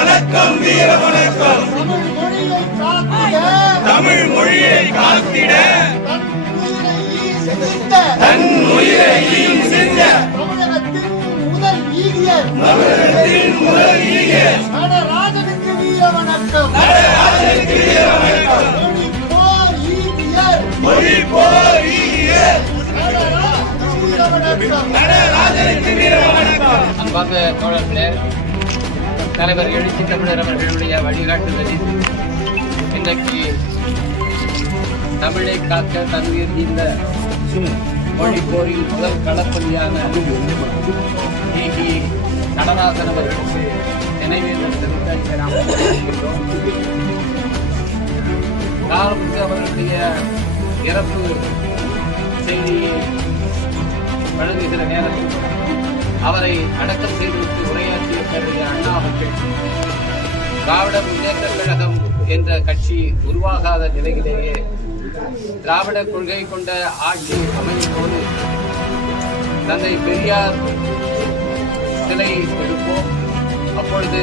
வணக்கம் வீர வணக்கம். தமிழ் மொழியை காத்திட தன் உயிரை ஈயும் சென்ற தமிழகத்தின் முதல் ஈகியர் நடராஜனுக்கு வீர வணக்கம். மொழி போர் ஈகியர் நடராஜனுக்கு வீர வணக்கம். அன்பார்ந்த தோழர்களே, தலைவர் எழுச்சி தமிழர் அவர்களுடைய வழிகாட்டுதலில் இன்றைக்கு தமிழை காக்க தன்னுயிர் இந்த மொழி போரில் முதல் களப்பணியான ஈகி நடராஜன் அவர்களுக்கு நினைவேந்தல் செலுத்த நாம் இருக்கின்றோம். காலமுக்கு அவர்களுடைய இறப்பு செய்தியை வழங்குகிற நேரத்தில் அவரை அடக்கம் செய்துவிட்டு உரையாற்றிய கருதிய அண்ணா அவர்கள் திராவிட முன்னேற்ற கழகம் என்ற கட்சி உருவாகாத நிலையிலேயே திராவிட கொள்கை கொண்ட ஆட்சி அமைப்போடு தந்தை பெரியார் சிலை எடுப்போம், அப்பொழுது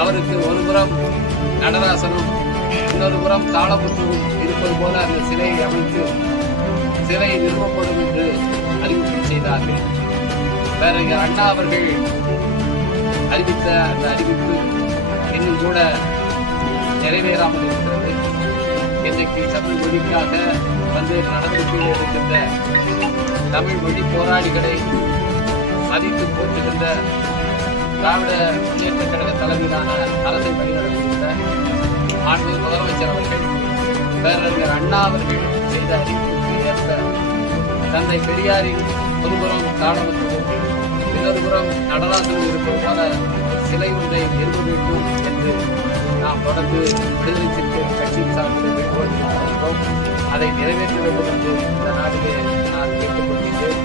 அவருக்கு ஒருபுறம் நடராசனும் இன்னொரு புறம் தாளமுத்துவும் இருப்பது போல அந்த சிலையை அமைத்து சிலை நிறுவப்படும் என்று அறிவிப்பு செய்தார்கள். பேரறிஞர் அண்ணா அவர்கள் அறிவித்த அந்த அறிவிப்பு இன்னும் கூட நிறைவேறாமல் இருக்கிறது. இன்றைக்கு தமிழ் மொழிக்காக வந்து நடந்து இருக்கின்ற தமிழ் மொழி போராளிகளை மதித்து போற்றுகின்ற திராவிட முன்னேற்ற கழக தலைமையிலான அரசை வழிநடத்துகின்ற மாண்பு முதலமைச்சர் அவர்கள் பேரறிஞர் அண்ணா அவர்கள் செய்த அறிவிப்புக்கு ஏற்ப தந்தை பெரியாரின் ஒருபுறம் தாளமுத்துவும் இன்னொருபுறம் நடராசனும் இருப்பது போல சிலை ஒன்றை நிறுவ வேண்டும் என்று நாம் தொடர்ந்து விடுதலை சிறுத்தைகள் கட்சியின் சார்பில் வேண்டுகோள். அதை நிறைவேற்ற வேண்டும் என்று இந்த நாளிலே நான் கேட்டுக்கொள்கிறேன்.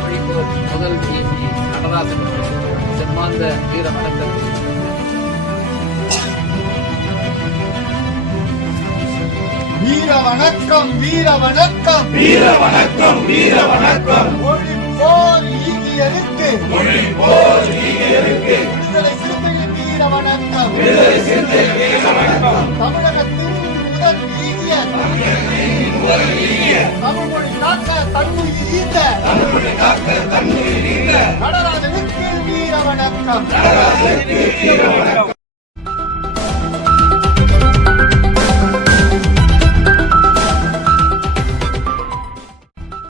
மொழிப்போர் முதல் ஈகி நடராசன் செம்மாந்த வீர வணக்கம். வீர வணக்கம் வீர வணக்கம் வீர வணக்கம் வீர வணக்கம். மொழி போர் ஈகியருக்கு மொழி போர் ஈகியருக்கு விடுதலை சிறுத்தைகள் வீர வணக்கம். விடுதலை சிறுத்தைகள் வீர வணக்கம். தமிழகத்தின் முதல் ஈகியர் தமிழ் மொழி காக்க தன்னுயிர் ஈந்த நடராஜனுக்கு நடராஜனுக்கு வீர வணக்கம். வீர வணக்கம்.